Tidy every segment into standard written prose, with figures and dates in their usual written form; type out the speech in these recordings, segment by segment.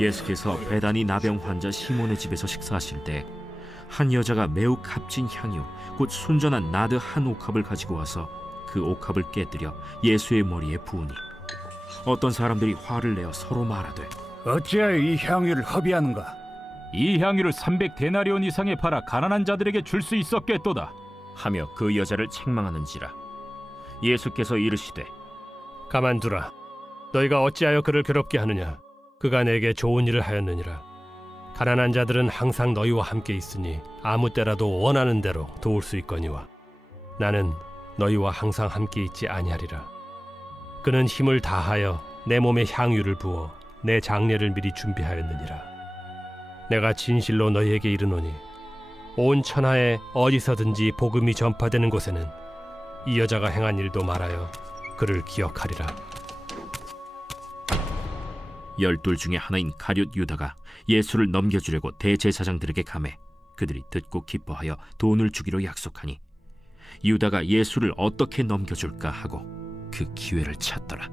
예수께서 베다니 나병 환자 시몬의 집에서 식사하실 때 한 여자가 매우 값진 향유 곧 순전한 나드 한 옥합을 가지고 와서 그 옥합을 깨뜨려 예수의 머리에 부으니 어떤 사람들이 화를 내어 서로 말하되 어찌하여 이 향유를 허비하는가? 이 향유를 300데나리온 이상에 팔아 가난한 자들에게 줄 수 있었겠도다 하며 그 여자를 책망하는지라. 예수께서 이르시되 가만두라. 너희가 어찌하여 그를 괴롭게 하느냐? 그가 내게 좋은 일을 하였느니라. 가난한 자들은 항상 너희와 함께 있으니 아무 때라도 원하는 대로 도울 수 있거니와 나는 너희와 항상 함께 있지 아니하리라. 그는 힘을 다하여 내 몸에 향유를 부어 내 장례를 미리 준비하였느니라. 내가 진실로 너희에게 이르노니 온 천하에 어디서든지 복음이 전파되는 곳에는 이 여자가 행한 일도 말하여 그를 기억하리라. 12 중에 하나인 가룟 유다가 예수를 넘겨주려고 대제사장들에게 가매 그들이 듣고 기뻐하여 돈을 주기로 약속하니 유다가 예수를 어떻게 넘겨줄까 하고 그 기회를 찾더라.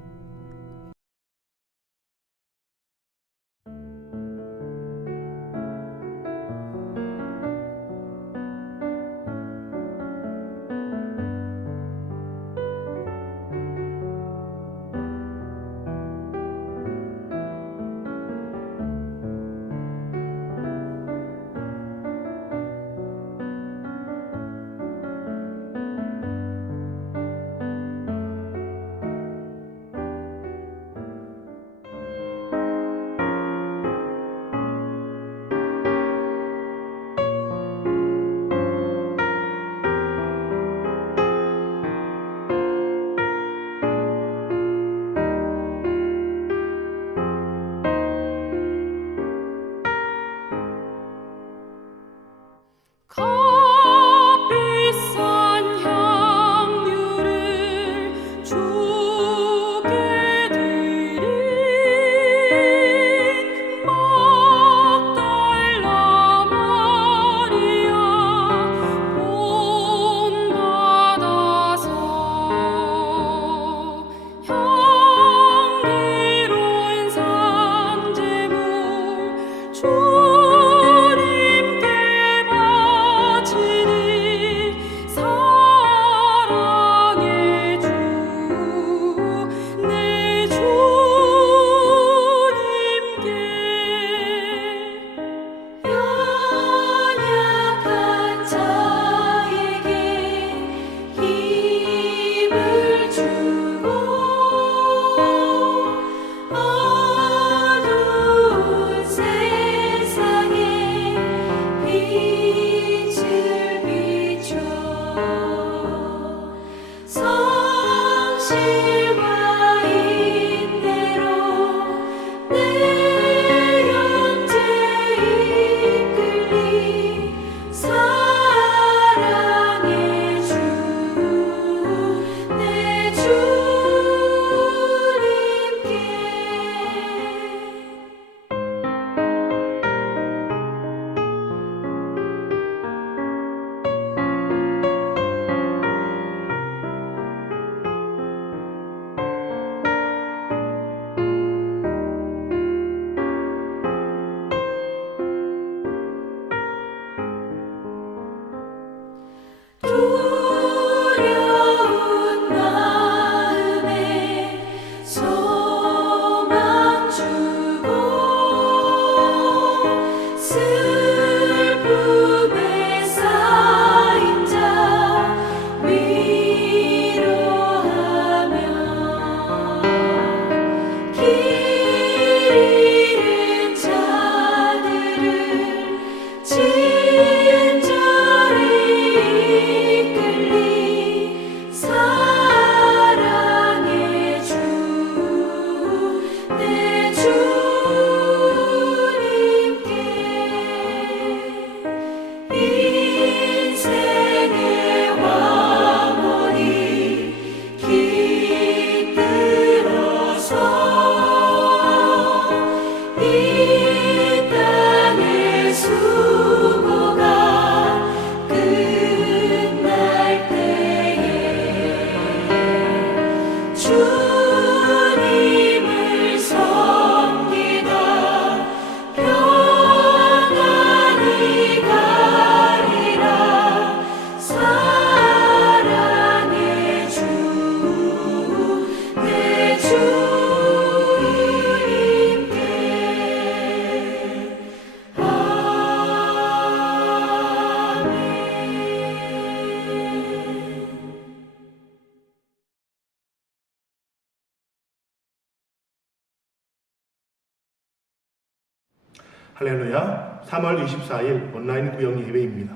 할렐루야, 3월 24일 온라인 구역 예배입니다.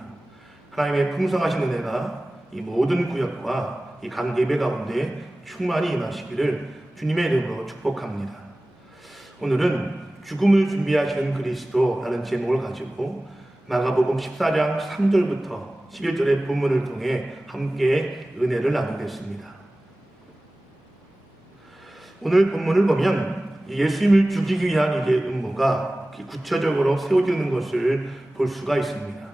하나님의 풍성하신 은혜가 이 모든 구역과 이 각 예배 가운데 충만히 임하시기를 주님의 이름으로 축복합니다. 오늘은 죽음을 준비하시는 그리스도라는 제목을 가지고 마가복음 14장 3절부터 11절의 본문을 통해 함께 은혜를 나누겠습니다. 오늘 본문을 보면 예수님을 죽이기 위한 이제 음모가 구체적으로 세워지는 것을 볼 수가 있습니다.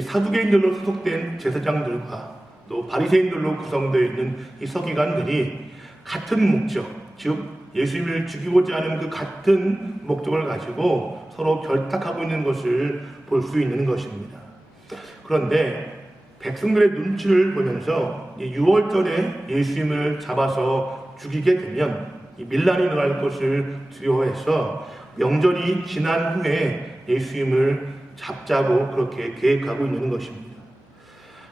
사두개인들로 소속된 제사장들과 또 바리새인들로 구성되어 있는 이 서기관들이 같은 목적, 즉 예수님을 죽이고자 하는 그 같은 목적을 가지고 서로 결탁하고 있는 것을 볼 수 있는 것입니다. 그런데 백성들의 눈치를 보면서 6월절에 예수님을 잡아서 죽이게 되면 밀란이 일어날 것을 두려워해서 명절이 지난 후에 예수님을 잡자고 그렇게 계획하고 있는 것입니다.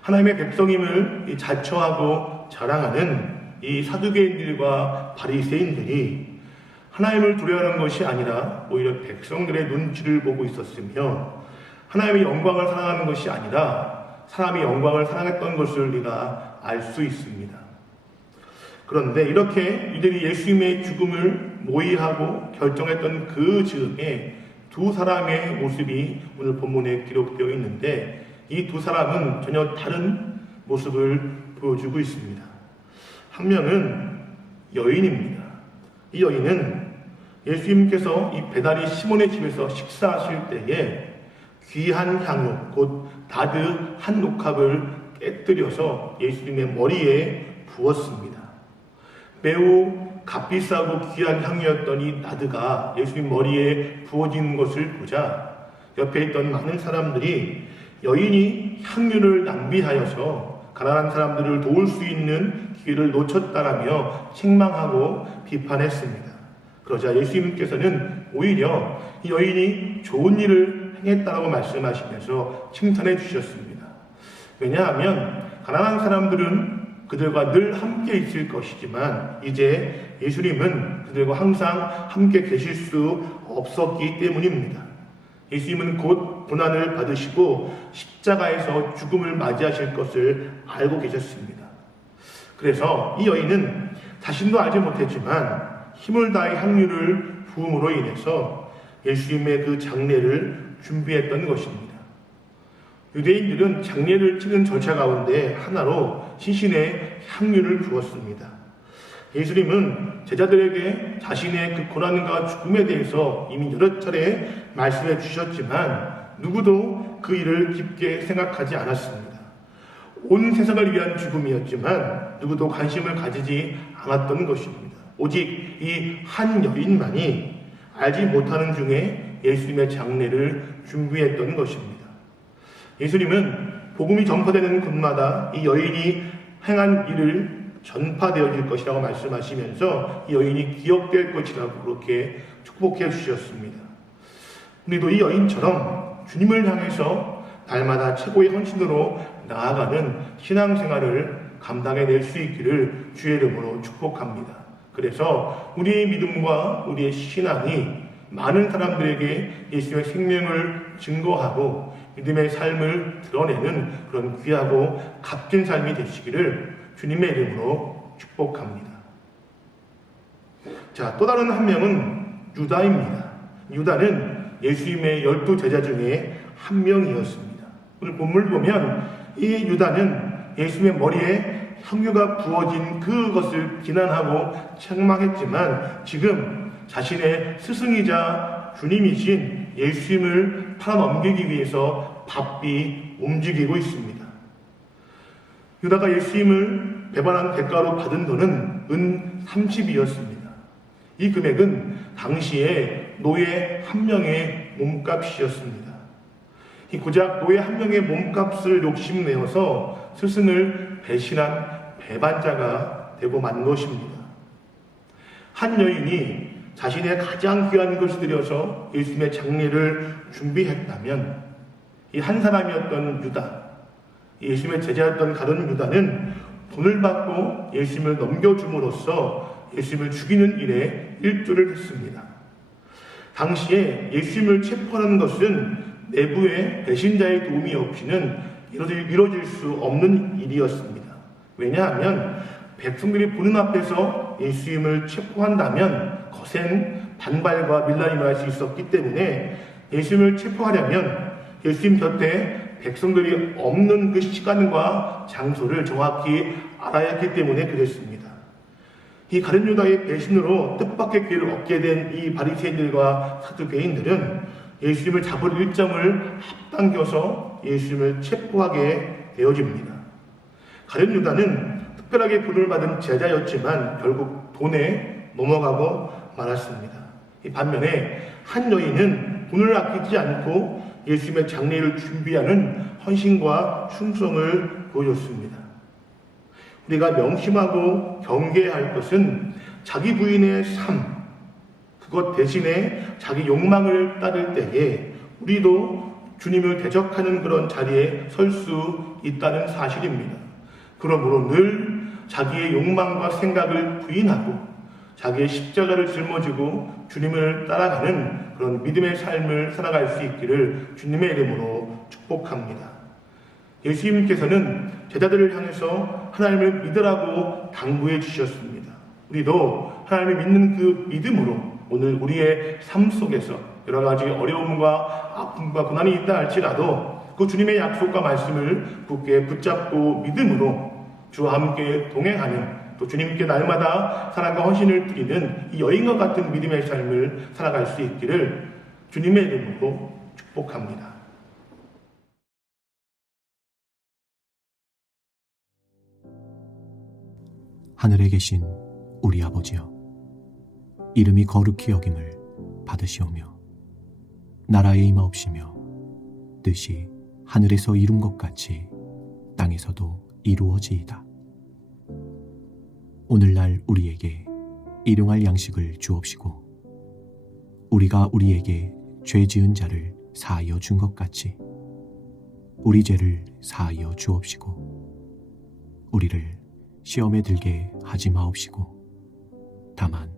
하나님의 백성임을 자처하고 자랑하는 이 사두개인들과 바리새인들이 하나님을 두려워하는 것이 아니라 오히려 백성들의 눈치를 보고 있었으며 하나님의 영광을 사랑하는 것이 아니라 사람의 영광을 사랑했던 것을 우리가 알 수 있습니다. 그런데 이렇게 이들이 예수님의 죽음을 모의하고 결정했던 그 즈음에 두 사람의 모습이 오늘 본문에 기록되어 있는데 이 두 사람은 전혀 다른 모습을 보여주고 있습니다. 한 명은 여인입니다. 이 여인은 예수님께서 이 배다리 시몬의 집에서 식사하실 때에 귀한 향유, 곧 나드 한 옥합을 깨뜨려서 예수님의 머리에 부었습니다. 매우 값비싸고 귀한 향유였던 이 나드가 예수님 머리에 부어진 것을 보자 옆에 있던 많은 사람들이 여인이 향유를 낭비하여서 가난한 사람들을 도울 수 있는 기회를 놓쳤다라며 책망하고 비판했습니다. 그러자 예수님께서는 오히려 이 여인이 좋은 일을 행했다라고 말씀하시면서 칭찬해 주셨습니다. 왜냐하면 가난한 사람들은 그들과 늘 함께 있을 것이지만 이제 예수님은 그들과 항상 함께 계실 수 없었기 때문입니다. 예수님은 곧 고난을 받으시고 십자가에서 죽음을 맞이하실 것을 알고 계셨습니다. 그래서 이 여인은 자신도 알지 못했지만 힘을 다해 향유를 부음으로 인해서 예수님의 그 장례를 준비했던 것입니다. 유대인들은 장례를 치는 절차 가운데 하나로 시신에 향유를 부었습니다. 예수님은 제자들에게 자신의 그 고난과 죽음에 대해서 이미 여러 차례 말씀해 주셨지만 누구도 그 일을 깊게 생각하지 않았습니다. 온 세상을 위한 죽음이었지만 누구도 관심을 가지지 않았던 것입니다. 오직 이 한 여인만이 알지 못하는 중에 예수님의 장례를 준비했던 것입니다. 예수님은 복음이 전파되는 곳마다 이 여인이 행한 일을 전파되어질 것이라고 말씀하시면서 이 여인이 기억될 것이라고 그렇게 축복해 주셨습니다. 우리도 이 여인처럼 주님을 향해서 날마다 최고의 헌신으로 나아가는 신앙생활을 감당해낼 수 있기를 주의 이름으로 축복합니다. 그래서 우리의 믿음과 우리의 신앙이 많은 사람들에게 예수의 생명을 증거하고 믿음의 삶을 드러내는 그런 귀하고 값진 삶이 되시기를 주님의 이름으로 축복합니다. 자, 또 다른 한 명은 유다입니다. 유다는 예수님의 12 제자 중에 한 명이었습니다. 오늘 본문을 보면 이 유다는 예수님의 머리에 향유가 부어진 그것을 비난하고 책망했지만 지금 자신의 스승이자 주님이신 예수님을 팔아넘기기 위해서 바삐 움직이고 있습니다. 유다가 예수님을 배반한 대가로 받은 돈은 은 30이었습니다. 이 금액은 당시에 노예 한 명의 몸값이었습니다. 이 고작 노예 한 명의 몸값을 욕심내어서 스승을 배신한 배반자가 되고 만 것입니다. 한 여인이 자신의 가장 귀한 것을 들여서 예수님의 장례를 준비했다면 이 한 사람이었던 유다, 예수님의 제자였던 다른 유다는 돈을 받고 예수님을 넘겨줌으로써 예수님을 죽이는 일에 일조를 했습니다. 당시에 예수님을 체포하는 것은 내부의 배신자의 도움이 없이는 이루어질 수 없는 일이었습니다. 왜냐하면 백성들이 보는 앞에서 예수님을 체포한다면 거센 반발과 밀란이 일어날 수 있었기 때문에 예수님을 체포하려면 예수님 곁에 백성들이 없는 그 시간과 장소를 정확히 알아야 했기 때문에 그랬습니다. 이 가룟 유다의 배신으로 뜻밖의 기회를 얻게 된 이 바리새인들과 사두개인들은 예수님을 잡을 일정을 앞당겨서 예수님을 체포하게 되어집니다. 가룟 유다는 특별하게 부름을 받은 제자였지만 결국 돈에 넘어가고 말았습니다. 반면에 한 여인은 돈을 아끼지 않고 예수님의 장례를 준비하는 헌신과 충성을 보여줬습니다. 우리가 명심하고 경계해야 할 것은 자기 부인의 삶, 그것 대신에 자기 욕망을 따를 때에 우리도 주님을 대적하는 그런 자리에 설 수 있다는 사실입니다. 그러므로 늘 자기의 욕망과 생각을 부인하고 자기의 십자가를 짊어지고 주님을 따라가는 그런 믿음의 삶을 살아갈 수 있기를 주님의 이름으로 축복합니다. 예수님께서는 제자들을 향해서 하나님을 믿으라고 당부해 주셨습니다. 우리도 하나님을 믿는 그 믿음으로 오늘 우리의 삶 속에서 여러 가지 어려움과 아픔과 고난이 있다 할지라도 그 주님의 약속과 말씀을 굳게 붙잡고 믿음으로 주와 함께 동행하는 또 주님께 날마다 사랑과 헌신을 드리는 이 여인과 같은 믿음의 삶을 살아갈 수 있기를 주님의 이름으로 축복합니다. 하늘에 계신 우리 아버지여, 이름이 거룩히 여김을 받으시오며 나라의 임하옵시며 뜻이 하늘에서 이룬 것 같이 땅에서도 이루어지이다. 오늘날 우리에게 일용할 양식을 주옵시고 우리가 우리에게 죄 지은 자를 사하여 준 것 같이 우리 죄를 사하여 주옵시고 우리를 시험에 들게 하지 마옵시고 다만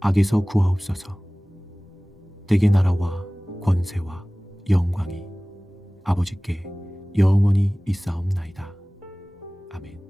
악에서 구하옵소서. 대개 나라와 권세와 영광이 아버지께 영원히 있사옵나이다. 아멘.